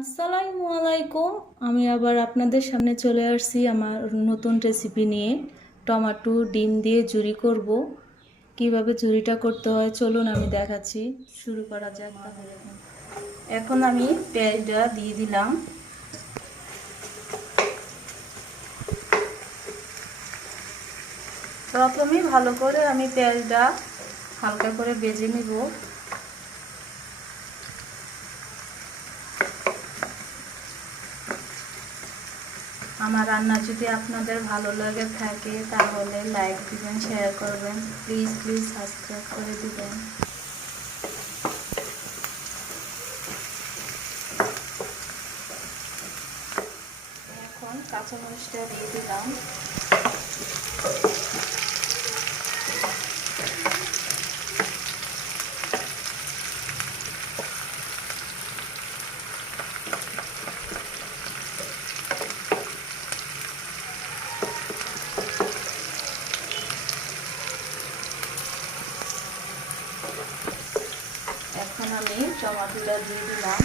আসসালামু আলাইকুম। আমি আবার আপনাদের সামনে চলে আসছি আমার নতুন রেসিপি নিয়ে। টমেটো ডিম দিয়ে ঝুরি করব। কিভাবে ঝুরিটা করতে হয় চলুন আমি দেখাচ্ছি। শুরু করা যাক তাহলে। এখন আমি পেঁয়াজটা দিয়ে দিলাম। প্রথমেই ভালো করে আমি পেঁয়াজটা হালকা করে ভেজে নিব। আমার রান্না যদি আপনাদের ভালো লাগে থাকে তাহলে লাইক দিবেন, শেয়ার করবেন, প্লিজ সাবস্ক্রাইব করে দিবেন। এখন কাঁচামরিচটা দিয়ে দিলাম। এখন আমি টমেটোটা দিয়ে দিলাম।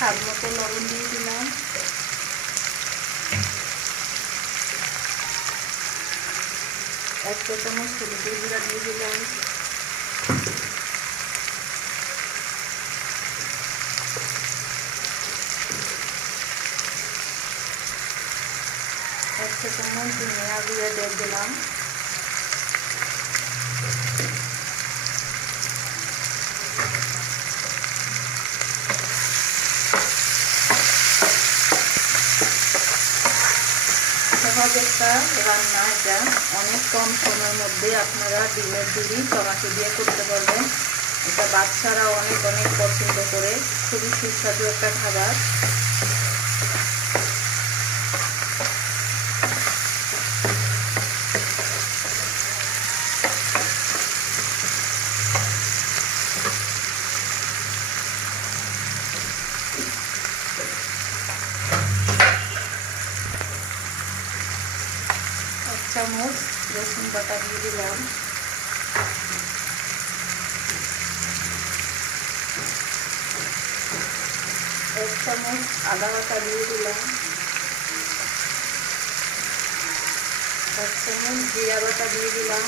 স্বাদ মতো লবণ দিয়ে দিলাম। এক চা চামচ হলুদের গুঁড়া দিয়ে দিলাম। এক চা চামচ ধনিয়া গুঁড়া দিয়ে দিলাম। সহজ একটা রান্না, এটা অনেক কম সময়ের মধ্যে আপনারা ডিমের ঝুরি টমেটো দিয়ে করতে পারবেন। এটা বাচ্চারা অনেক পছন্দ করে, খুবই সুস্বাদু একটা খাবার। এক চামচ রসুন বাটা দিয়ে দিলাম। এক চামচ আদা বাটা দিয়ে দিলাম। এক চামচ জিরা বাটা দিয়ে দিলাম।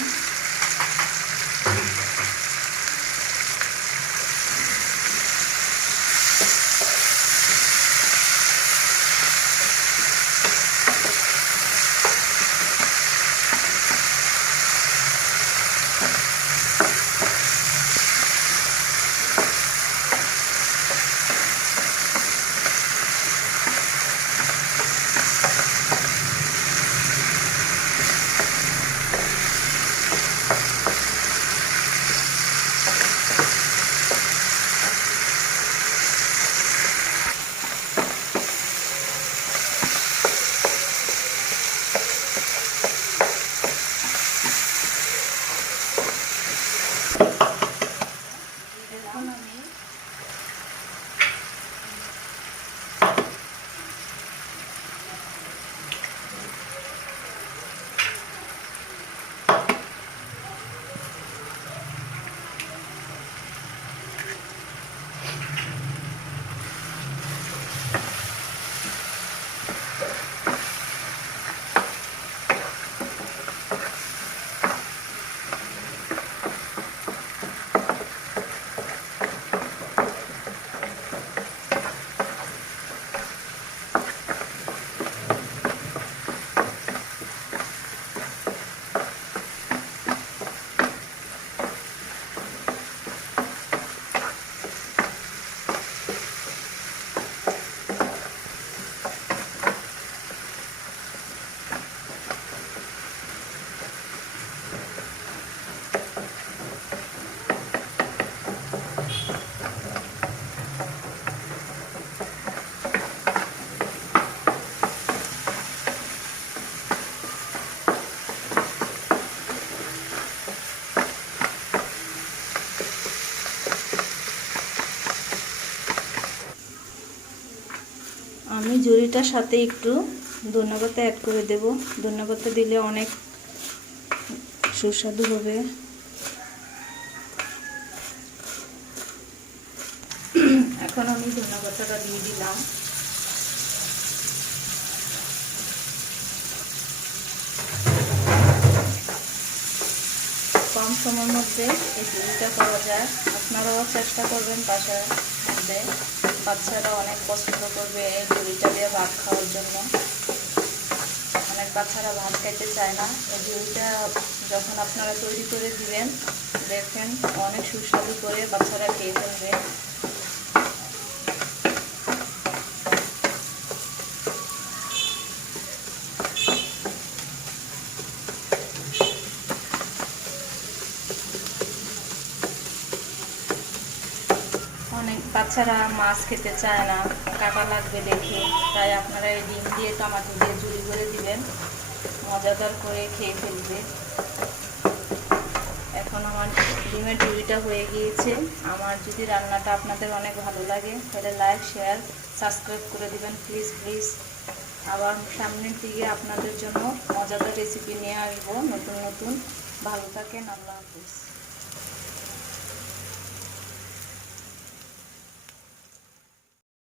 আমি ঝুড়িটার সাথে একটু ধনেপাতা অ্যাড করে দেব। ধনেপাতা দিলে অনেক সুস্বাদু হবে। এখন আমি ধনেপাতাটা দিয়ে দিলাম। কম সময়ের মধ্যে এই ঝুড়িটা করা যায়। আপনারাও চেষ্টা করবেন বাসার মধ্যে। বাচ্চারা অনেক পছন্দ করবে এই ঝুড়িটা দিয়ে ভাত খাওয়ার জন্য। অনেক বাচ্চারা ভাত খাইতে চায় না। এই ঝুড়িটা যখন আপনারা তৈরি করে দিবেন, দেখেন অনেক সুস্বাদু করে বাচ্চারা খেয়ে ফেলবে। অনেক বাচ্চারা মাছ খেতে চায় না, কাটা লাগবে দেখে, তাই আপনারা এই ডিম দিয়ে টমেটো দিয়ে ঝুড়ি করে দিবেন, মজাদার করে খেয়ে ফেলবে। এখন আমার ডিমের ঝুড়িটা হয়ে গিয়েছে। আমার যদি রান্নাটা আপনাদের অনেক ভালো লাগে তাহলে লাইক, শেয়ার, সাবস্ক্রাইব করে দিবেন প্লিজ প্লিজ। আবার সামনের দিকে আপনাদের জন্য মজাদার রেসিপি নিয়ে আসবো নতুন নতুন। ভালো থাকেন, আল্লাহ হাফিজ।